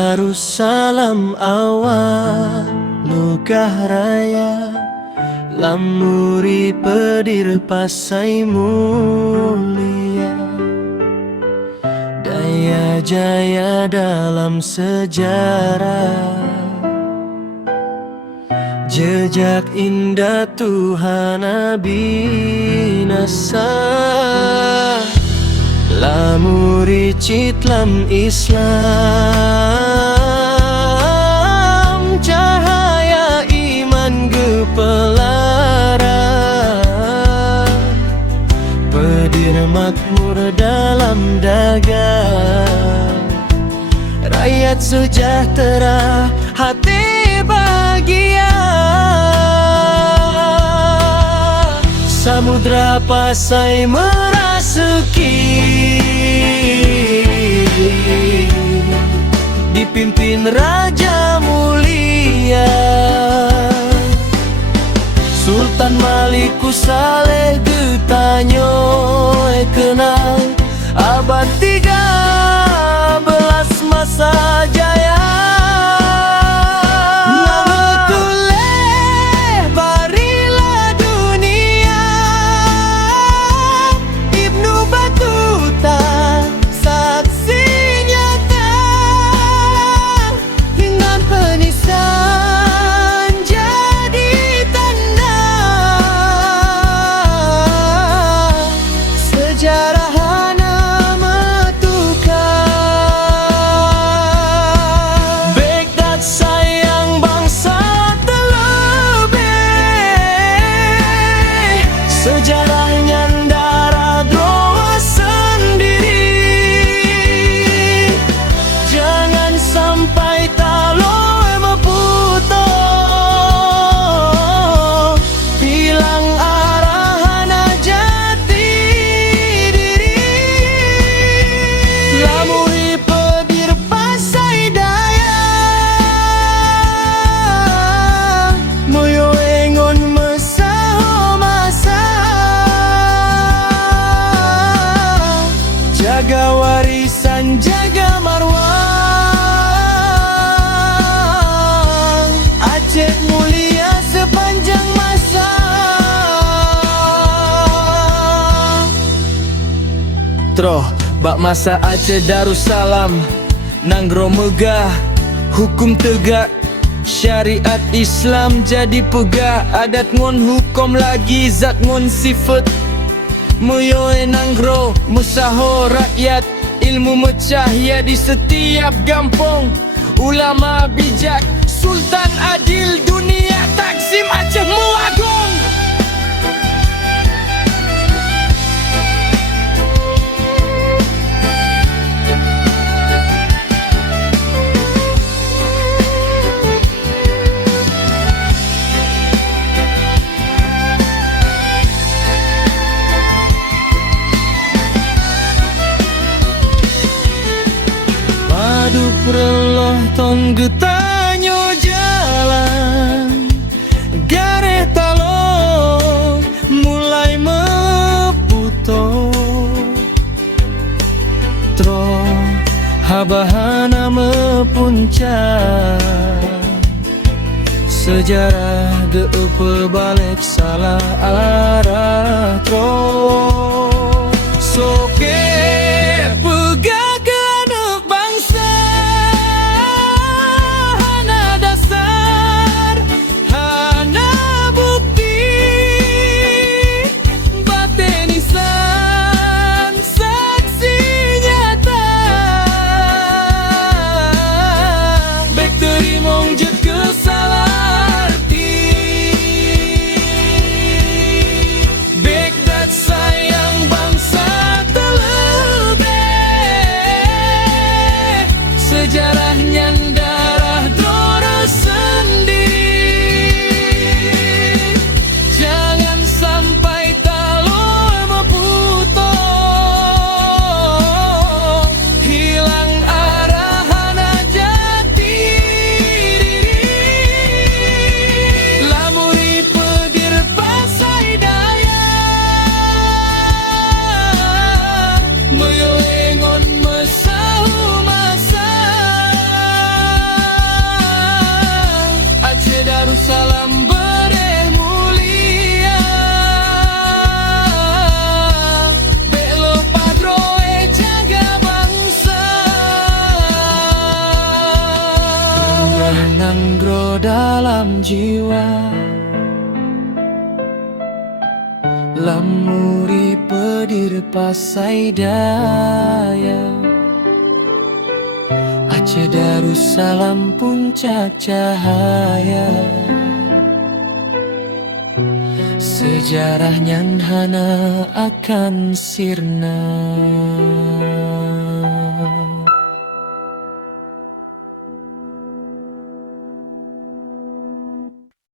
Darussalam awal lugah raya, lamuri pedir pasai mulia, daya jaya dalam sejarah, jejak indah Tuhan Nabi Nasa, lamuri citlam Islam, cahaya iman gepelara, pedir makmur dalam dagang, rakyat sejahtera, hati bahagia. Samudra pasai merasuki, dipimpin Raja Mulia Sultan Maliku Saleh Getanyo, kenal abad 13 masa jaya. Sejarahnya ndara doa sendiri, jangan sampai taloe meputo, hilang arahan jati diri. Lamuri pedir pasai daya, moyo engon jaga warisan, jaga marwah, Aceh mulia sepanjang masa. Troh, bak masa Aceh Darussalam, Nanggro megah, hukum tegak, syariat Islam jadi pegah, adat ngon hukum lagi, zat ngon sifat. Moyoe Nanggro, musaho rakyat, ilmu mecahya di setiap kampung, ulama bijak, sultan adil dunia, Taksim Aceh Muagung. Aduh preloh ton getanyo jalan, gareh talo mulai meputo, tro habahana mepuncak, sejarah deupe balik salah arah tro. Soke pegah sayang bangsa telah Nanggro dalam jiwa Lamuri pedir pasai daya Aceh Darussalam puncak cahaya Sejarahnya hana akan sirna.